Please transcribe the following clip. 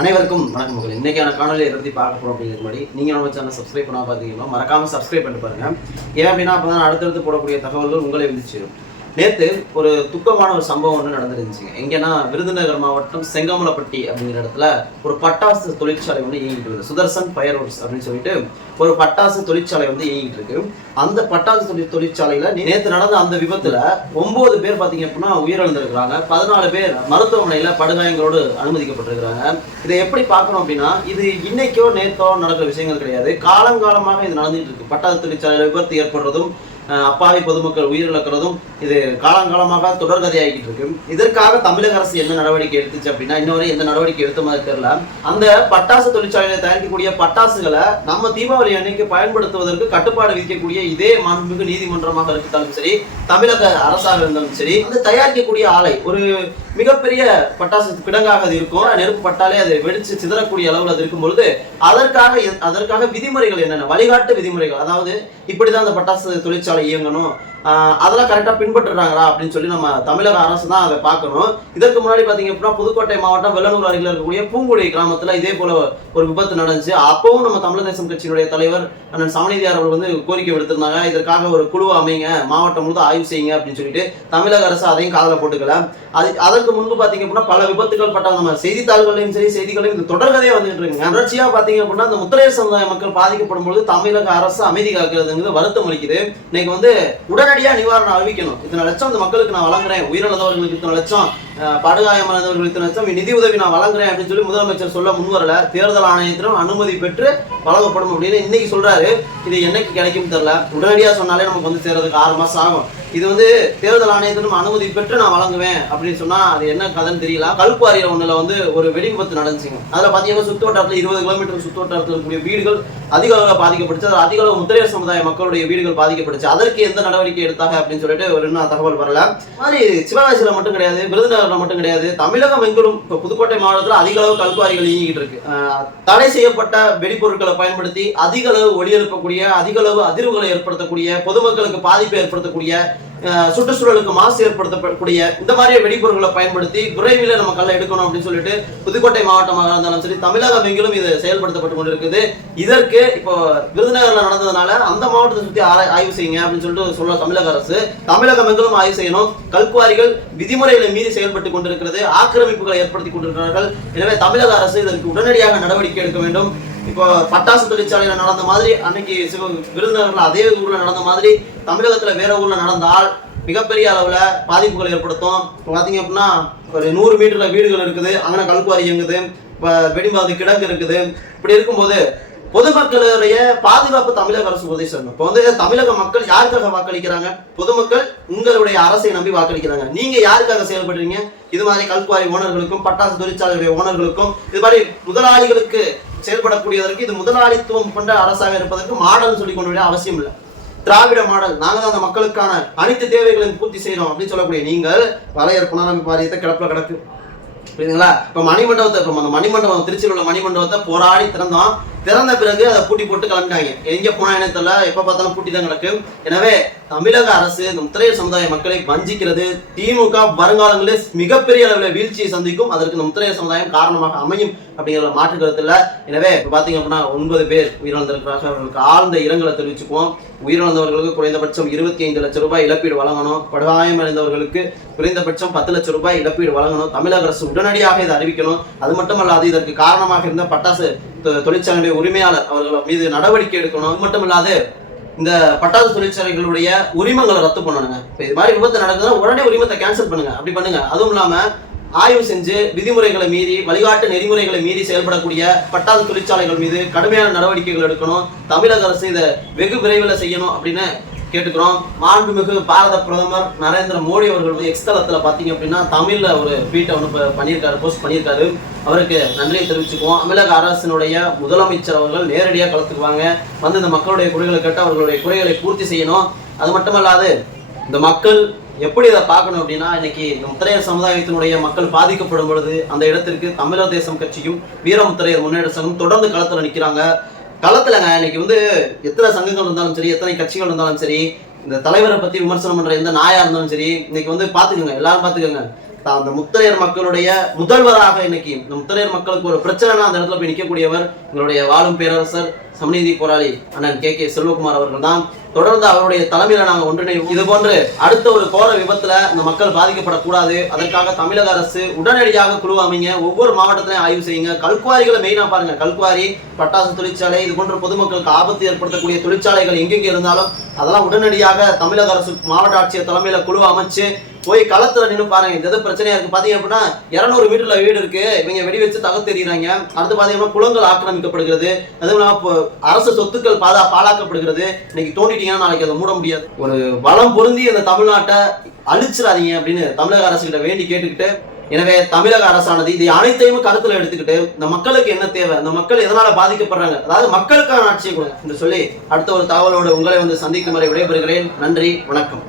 அனைவருக்கும் வணக்கம் மக்கள். இன்னைக்கான காணொலியை பற்றி பார்க்க போகிறோம் அப்படிங்கிறது மாதிரி நீங்கள் நம்ம சேனல் சப்ஸ்கிரைப் பண்ணால் பார்த்தீங்கன்னா மறக்காம சப்ஸ்கிரைப் பண்ணிட்டு பாருங்க. ஏன் அப்படின்னா அப்போ தான் அடுத்தடுத்து போடக்கூடிய தகவல்கள் உங்களை விதிச்சிடும் நேற்று ஒரு துக்கமான ஒரு சம்பவம் ஒன்று நடந்துருந்துச்சுங்க. எங்கன்னா விருதுநகர் மாவட்டம் செங்கமலப்பட்டி அப்படிங்கிற இடத்துல ஒரு பட்டாசு தொழிற்சாலை வந்து இயங்கிட்டு இருக்கு. சுதர்சன் ஃபயர் ஒர்க்ஸ் அப்படின்னு சொல்லிட்டு ஒரு பட்டாசு தொழிற்சாலை வந்து இயங்கிட்டு இருக்கு. அந்த பட்டாசு தொழிற் தொழிற்சாலையில நேற்று நடந்த அந்த விபத்துல ஒன்பது பேர் பாத்தீங்க அப்படின்னா உயிரிழந்திருக்கிறாங்க. பதினாலு பேர் மருத்துவமனையில படுகாயங்களோடு அனுமதிக்கப்பட்டிருக்கிறாங்க. இதை எப்படி பார்க்கணும் அப்படின்னா இது இன்னைக்கோ நேற்றோ நடக்கிற விஷயங்கள் கிடையாது. காலங்காலமாக இது நடந்துட்டு இருக்கு. பட்டாசு தொழிற்சாலையில விபத்து ஏற்படுறதும் அப்பாவி பொதுமக்கள் உயிரிழக்கிறதும் இது காலங்காலமாக தொடர்கதையாகிட்டு இருக்கு இதற்காக தமிழக அரசு என்ன நடவடிக்கை எடுத்துச்சு அப்படின்னா இன்னொரு எந்த நடவடிக்கை எடுத்த மாதிரி தெரியல. அந்த பட்டாசு தொழிற்சாலையில தயாரிக்கக்கூடிய பட்டாசுகளை நம்ம தீபாவளி அன்னைக்கு பயன்படுத்துவதற்கு கட்டுப்பாடு விதிக்கக்கூடிய இதே மாண்புமிகு நீதிமன்றமாக இருந்தாலும் சரி தமிழக அரசாக இருந்தாலும் சரி அந்த தயாரிக்கக்கூடிய ஆலை ஒரு மிகப்பெரிய பட்டாசு கிடங்காக அது இருக்கும். நெருப்பு பட்டாலே அது வெடிச்சு சிதறக்கூடிய அளவில் அது இருக்கும் பொழுது அதற்காக அதற்காக விதிமுறைகள் என்னென்ன? வழிகாட்டு விதிமுறைகள். அதாவது இப்படிதான் அந்த பட்டாசு தொழிற்சாலை இயங்கணும். அதெல்லாம் கரெக்டாக பின்பற்றுறாங்களா அப்படின்னு சொல்லி நம்ம தமிழக அரசு தான் அதை பார்க்கணும். இதற்கு முன்னாடி பார்த்தீங்க அப்படின்னா புதுக்கோட்டை மாவட்டம் வெள்ளனூர் அருகில் இருக்கக்கூடிய பூங்குடி கிராமத்தில் இதே போல ஒரு விபத்து நடந்துச்சு. அப்பவும் நம்ம தமிழக தேசம் கட்சியினுடைய தலைவர் அண்ணன் சமநிதியார் அவர்கள் வந்து கோரிக்கை விடுத்திருந்தாங்க. இதற்காக ஒரு குழு அமைங்க மாவட்டம் முழுவதும் ஆய்வு செய்யுங்க அப்படின்னு சொல்லிட்டு தமிழக அரசு அதையும் காதல போட்டுக்கல. அது அதற்கு முன்பு பார்த்தீங்க அப்படின்னா பல விபத்துகள் பட்ட நம்ம செய்தித்தாள்களையும் சரி செய்திகளையும் இந்த தொடர்கதையே வந்துட்டு இருக்குங்க. தொடர்ச்சியாக பார்த்தீங்க அப்படின்னா அந்த முத்திரையர் சமுதாய மக்கள் பாதிக்கப்படும் பொழுது தமிழக அரசு அமைதி காக்கிறதுங்கிறது வருத்தம் அளிக்குது இன்னைக்கு வந்து உடனடியாக நிவாரணம் அறிவிக்கணும். இத்தனை லட்சம் அந்த மக்களுக்கு நான் வழங்குறேன். உயிரிழந்தவர்களுக்கு இத்தனை லட்சம் அஹ், படுகாயமானவர்களுக்கு இத்தனை லட்சம் நிதி உதவி நான் வழங்குறேன் அப்படின்னு சொல்லி முதலமைச்சர் சொல்ல முன்வரல தேர்தல் ஆணையத்திலும் அனுமதி பெற்று வழங்கப்படும் அப்படின்னு இன்னைக்கு சொல்றாரு. இது என்னைக்கு கிடைக்கும் தெரியல. உடனடியாக சொன்னாலே நமக்கு வந்து சேர்றதுக்கு ஆறு மாசம் ஆகும். இது வந்து தேர்தல் ஆணையத்திலும் அனுமதி பெற்று நான் வழங்குவேன் அப்படின்னு சொன்னா அது என்ன கதைன்னு தெரியல. கல்குவாரியில் ஒண்ணுல வந்து ஒரு வெடிவிபத்து நடந்துச்சுங்க. அதுல பாத்தீங்கன்னா சுத்து வட்டாரத்துல இருபது கிலோமீட்டர் சுத்து வட்டாரத்தில் இருக்கக்கூடிய வீடுகள் அதிக அளவில் பாதிக்கப்பட்டுச்சு. அதில் அதிக அளவு முத்திரையர் சமுதாய மக்களுடைய வீடுகள் பாதிக்கப்பட்டுச்சு. அதற்கு எந்த நடவடிக்கை எடுத்தாங்க அப்படின்னு சொல்லிட்டு ஒரு இன்னும் தகவல் வரல. அது மாதிரி சிவகாசியில மட்டும் கிடையாது விருதுநகர்ல மட்டும் கிடையாது தமிழகம் எங்கிலும் இப்போ புதுக்கோட்டை மாவட்டத்தில் அதிக அளவு கல்குவாரிகள் இயங்கிட்டு இருக்கு. தடை செய்யப்பட்ட வெடிப்பொருட்களை பயன்படுத்தி அதிக அளவு ஒளி எழுப்பக்கூடிய அதிக அளவு அதிர்வுகளை ஏற்படுத்தக்கூடிய பொதுமக்களுக்கு பாதிப்பை ஏற்படுத்தக்கூடிய சுற்றுச்சூழலுக்கு மாசு ஏற்படுத்தக்கூடிய இந்த மாதிரி வெடிபொருட்களை பயன்படுத்தி விரைவில் நம்ம கல்லை எடுக்கணும் அப்படின்னு சொல்லிட்டு புதுக்கோட்டை மாவட்டமாக இருந்தாலும் சரி தமிழகம் எங்கிலும் இது செயல்படுத்தப்பட்டு கொண்டிருக்குது. இதற்கு இப்போ விருதுநகர்ல நடந்ததுனால அந்த மாவட்டத்தை சுற்றி ஆராய் ஆய்வு செய்யுங்க அப்படின்னு சொல்லிட்டு சொல்ல தமிழக அரசு தமிழகம் எங்கிலும் ஆய்வு செய்யணும். கல்குவாரிகள் விதிமுறைகளை மீறி செயல்பட்டு கொண்டிருக்கிறது ஆக்கிரமிப்புகளை ஏற்படுத்தி கொண்டிருக்கிறார்கள். எனவே தமிழக அரசு இதற்கு உடனடியாக நடவடிக்கை எடுக்க வேண்டும். இப்போ பட்டாசு தொழிற்சாலையில நடந்த மாதிரி அன்னைக்கு சிவ விருதுநகர்ல அதே ஊர்ல நடந்த மாதிரி தமிழகத்துல வேற ஊர்ல நடந்தால் மிகப்பெரிய அளவுல பாதிப்புகளை ஏற்படுத்தும். இப்போ பாத்தீங்க அப்படின்னா ஒரு நூறு மீட்டர்ல வீடுகள் இருக்குது அங்கே கல்குவாரி இயங்குது இப்போ வெடிமாது கிடங்கு இருக்குது. இப்படி இருக்கும்போது பொதுமக்களுடைய பாதுகாப்பு தமிழக அரசு உதவி செய்யணும். இப்போ வந்து தமிழக மக்கள் யாருக்காக வாக்களிக்கிறாங்க? பொதுமக்கள் உங்களுடைய அரசை நம்பி வாக்களிக்கிறாங்க. நீங்க யாருக்காக செயல்படுறீங்க? இது மாதிரி கல்குவாரி ஓனர்களுக்கும் பட்டாசு தொழிற்சாலைகளுடைய ஓனர்களுக்கும் இது மாதிரி முதலாளிகளுக்கு செயல்படக்கூடியதற்கு இது முதலாளித்துவம் கொண்ட அரசாக இருப்பதற்கு மாடல் சொல்லி கொண்டு அவசியம் இல்லை. திராவிட மாடல் நாங்க தான் அந்த மக்களுக்கான அனைத்து தேவைகளையும் பூர்த்தி செய்யறோம் அப்படின்னு சொல்லக்கூடிய நீங்கள் வளையர் புனரமைப்பு வாரியத்தை கிடப்பில் கிடக்கு. புரியுதுங்களா? இப்போ மணிமண்டபத்தை இப்போ அந்த மணிமண்டபம் திருச்சியில் உள்ள மணிமண்டபத்தை போராடி திறந்தோம். திறந்த பிறகு அதை பூட்டி போட்டு கிளம்பிட்டாங்க. எங்க போனா எனக்கு தெரியல. எப்ப பார்த்தாலும் பூட்டி தான் கிடக்கு எனவே தமிழக அரசு இந்த முத்திரையர் சமுதாய மக்களை வஞ்சிக்கிறது. திமுக வருங்காலங்களில் மிகப்பெரிய அளவில் வீழ்ச்சியை சந்திக்கும். அதற்கு இந்த முத்திரையர் சமுதாயம் காரணமாக அமையும் அப்படிங்கிற மாற்று கருத்து எனவே இப்போ பார்த்தீங்க அப்படின்னா ஒன்பது பேர் உயிரிழந்திருக்கிறார்கள். அவர்களுக்கு ஆழ்ந்த இரங்கலை தெரிவிச்சுக்குவோம். உயிரிழந்தவர்களுக்கு குறைந்தபட்சம் இருபத்தி ஐந்து லட்சம் ரூபாய் இழப்பீடு வழங்கணும். படுகாயம் அடைந்தவர்களுக்கு குறைந்தபட்சம் பத்து லட்சம் ரூபாய் இழப்பீடு வழங்கணும். தமிழக அரசு உடனடியாக இதை அறிவிக்கணும். அது மட்டுமல்லாது இதற்கு காரணமாக இருந்த பட்டாசு தொழிற்சாலையுடைய உரிமையாளர் அவர்கள் மீது நடவடிக்கை எடுக்கணும். அது மட்டும் இல்லாது இந்த பட்டாசு தொழிற்சாலைகளுடைய உரிமங்களை ரத்து பண்ணணுங்க. இப்போ இது மாதிரி விபத்து நடக்குதுன்னா உடனே உரிமத்தை கேன்சல் பண்ணுங்க. அப்படி பண்ணுங்க. அதுவும் இல்லாம ஆய்வு செஞ்சு விதிமுறைகளை மீறி வழிகாட்டு நெறிமுறைகளை மீறி செயல்படக்கூடிய பட்டாசு தொழிற்சாலைகள் மீது கடுமையான நடவடிக்கைகள் எடுக்கணும். தமிழக அரசு இதை வெகு விரைவில் செய்யணும் அப்படின்னு கேட்டுக்கிறோம். மாண்புமிகு பாரத பிரதமர் நரேந்திர மோடி அவர்கள் வந்து எக்ஸ்தலத்தில் பார்த்தீங்க அப்படின்னா தமிழில் ஒரு ட்வீட்டை ஒன்று பண்ணியிருக்காரு போஸ்ட் பண்ணியிருக்காரு. அவருக்கு நன்றியை தெரிவிச்சுக்குவோம். தமிழக அரசினுடைய முதலமைச்சர் அவர்கள் நேரடியாக கலந்துக்குவாங்க வந்து இந்த மக்களுடைய குறைகளை கேட்டு அவர்களுடைய குறைகளை பூர்த்தி செய்யணும். அது மட்டுமல்லாது இந்த மக்கள் எப்படி இதை பார்க்கணும் அப்படின்னா இன்னைக்கு இந்த முத்திரையர் சமுதாயத்தினுடைய மக்கள் பாதிக்கப்படும் பொழுது அந்த இடத்திற்கு தமிழக தேசம் கட்சியும் வீரமுத்திரையர் முன்னேற்ற சங்கம் தொடர்ந்து களத்தில் நிற்கிறாங்க களத்துலங்க இன்னைக்கு வந்து எத்தனை சங்கங்கள் இருந்தாலும் சரி எத்தனை கட்சிகள் இருந்தாலும் சரி இந்த தலைவரை பத்தி விமர்சனம் பண்ற எந்த நாயா இருந்தாலும் சரி இன்னைக்கு வந்து பாத்துக்கோங்க எல்லாரும் பாத்துக்கோங்க. தான் அந்த முத்தரையர் மக்களுடைய முதல்வராக இன்னைக்கு இந்த முத்தரையர் மக்களுக்கு ஒரு பிரச்சனைனா அந்த இடத்துல போய் நிற்கக்கூடியவர் எங்களுடைய வாழும் பேரரசர் சமநீதி போராளி அண்ணன் கே கே செல்வகுமார் அவர்கள் தான். தொடர்ந்து அவருடைய தலைமையில நாங்கள் ஒன்றிணைவோம். இது போன்று அடுத்த ஒரு கோர விபத்துல இந்த மக்கள் பாதிக்கப்படக்கூடாது. அதற்காக தமிழக அரசு உடனடியாக குழு அமைங்க. ஒவ்வொரு மாவட்டத்திலையும் ஆய்வு செய்யுங்க. கல்குவாரிகளை மெயினா பாருங்க. கல்குவாரி பட்டாசு தொழிற்சாலை இது போன்ற பொதுமக்களுக்கு ஆபத்து ஏற்படுத்தக்கூடிய தொழிற்சாலைகள் எங்கெங்கே இருந்தாலும் அதெல்லாம் உடனடியாக தமிழக அரசு மாவட்ட ஆட்சியர் தலைமையில குழு அமைச்சு போய் களத்துல நின்று பாருங்க. இந்த இது பிரச்சனையா இருக்கு. பாத்தீங்க அப்படின்னா இருநூறு மீட்டர்ல வீடு இருக்கு. இவங்க வெடி வச்சு தகர்த்தெறிகிறாங்க அடுத்து பாத்தீங்கன்னா குளங்கள் ஆக்கிரமிக்கப்படுகிறது. அதுவும் இல்லாம அரசு சொத்துக்கள் பாதா பாழாக்கப்படுகிறது. இன்னைக்கு தோண்டிட்டீங்கன்னா நாளைக்கு அதை மூட முடியாது. ஒரு வளம் பொருந்தி இந்த தமிழ்நாட்டை அழிச்சிடாதீங்க அப்படின்னு தமிழக அரசு கிட்ட வேண்டி கேட்டுக்கிட்டு எனவே தமிழக அரசானது இது அனைத்தையும் கருத்துல எடுத்துக்கிட்டு இந்த மக்களுக்கு என்ன தேவை? இந்த மக்கள் எதனால பாதிக்கப்படுறாங்க? அதாவது மக்களுக்கான ஆட்சியை கொடுங்க என்று சொல்லி அடுத்த ஒரு தகவலோடு உங்களை வந்து சந்திக்கும் வரை விடைபெறுகிறேன். நன்றி வணக்கம்.